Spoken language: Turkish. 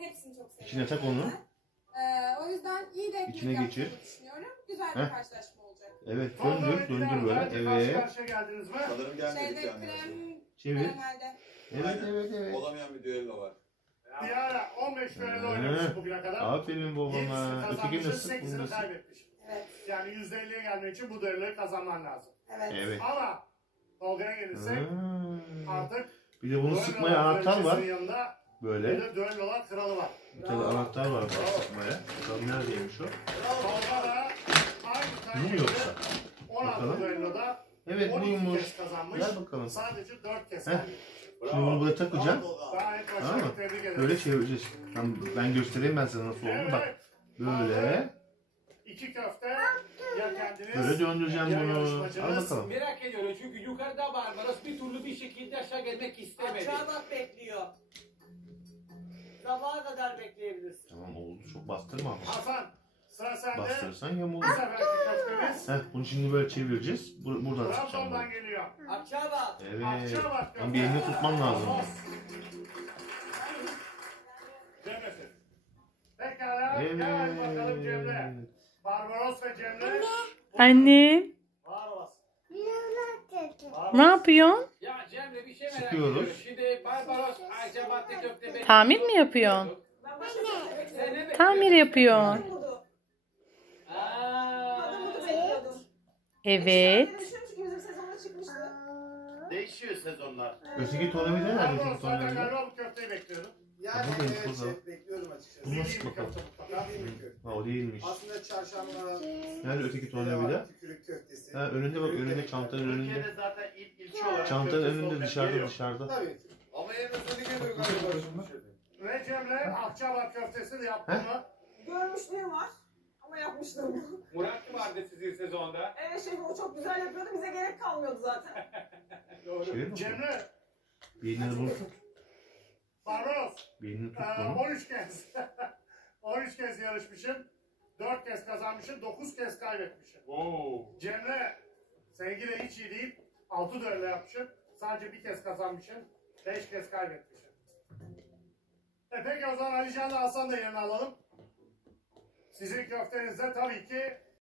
Hepsini çok seviyorum. İçine tak onu. O yüzden iyi denklik İçine geçir. yaptığımı düşünüyorum. Güzel bir karşılaşma olacak. Evet, döndür böyle. Evet. Karşıya geldiniz mi? Sanırım gelmedik Şeyde yani. krem, Çevir. karamelde. Evet. Olamayan bir düello var. Diğer 15 düello oynamışım bugüne kadar. Aferin babama. 7'sini Ötekini kazanmışım, nasıl? 8'ini kaybetmişim. Evet. Yani %50'ye gelmek için bu düelloyu kazanman lazım. Evet. Ama Tolga'ya gelirsek artık Bir de bunu düello sıkmaya anahtar var. yanında bir Böyle. de düellolar kralı var. Bir tane anahtar var böyle sıkmaya. Bakalım neredeymiş o? Tolga da Bu mu aynı yoksa? 16 Bakalım. düelloda Evet 12 buymuş. kez kazanmış. Gel bakalım. Sadece 4 kez Heh. kaybetmiş. Şimdi bunu buraya takacağım. Gayet Tamam başarılı, mı? tebrik ederim. Böyle çevireceğiz. Tamam, ben göstereyim ben sana nasıl olduğunu bak. Evet. Böyle. 2 köfte ya kendiniz Böyle döndüreceğim ya bunu. Al yarışmacınız. bakalım. Merak ediyorum çünkü yukarıda Barbaros bir türlü bir şekilde aşağı gelmek istemedi. Aşağı bak bekliyor. Sabaha kadar bekleyebilirsin. Tamam oldu. Çok bastırma ama. Hasan sıra sende. Bastırırsan yamulur. Bu seferki köftemiz Heh, bunu şimdi böyle çevireceğiz. Buradan tutacağım Trabzon'dan bunu. geliyor. Aşağı bak. Evet. Akçabat Tam bir elini tutman lazım. Cemre'sin. Pekala. Gel bakalım Cemre. Evet. Barbaros ve Cemre. Anne, Barbaros. ne yapıyorsun? Ya Cemre bir şey merak Sıkıyoruz. ediyorum. Şimdi Barbaros Ayçabat'ta köfte bekliyor. Tamir mi yapıyorsun? Ben başka bir şey Sen ne bekliyorsun? Tamir yapıyor. Kadın budu. Kadın budu bekliyordum. Evet. Düşünmüş ki bizim sezonda çıkmıştı. Değişiyor sezonlar. Öteki tornavida nerede? Öteki Barbaros zaten tornavida. galiba bu köfteyi bekliyordum. Yani Bu değil, evet, bu da. bekliyorum açıkçası. Bunu Bildiğim sık bir bakalım. köfte mutlaka. Bildiğim bir köfte. Ha o değilmiş. Aslında çarşamba Nerede öteki tornavida? tükürük köftesi. Ha önünde bak, önünde çantanın önünde. Türkiye'de zaten ilçe olarak Çantanın köftesi önünde olmayan dışarıda yer yok. dışarıda. Tabii. Ama yemesini geliyor galiba. Ve Cemre Akçabat köftesi de yaptı mı? Görmüşlüğüm var. Ama yapmışlığım yok. Murat vardı sizin sezonda. Evet şefim o çok güzel yapıyordu. Bize gerek kalmıyordu zaten. Doğru. Çevir bakalım. Cemre. Bir elini bunu tut. Barbaros. Bir elini tut bunu. 13 kez. 13 kez yarışmışım. 4 kez kazanmışım. 9 kez kaybetmişim. Wow. Cemre seninki de hiç iyi değil. 6 düello yapmışım. Sadece bir kez kazanmışım. 5 kez kaybetmişim. Peki o zaman Ali Can'la Hasan da yerine alalım. Sizin köftenizde tabii ki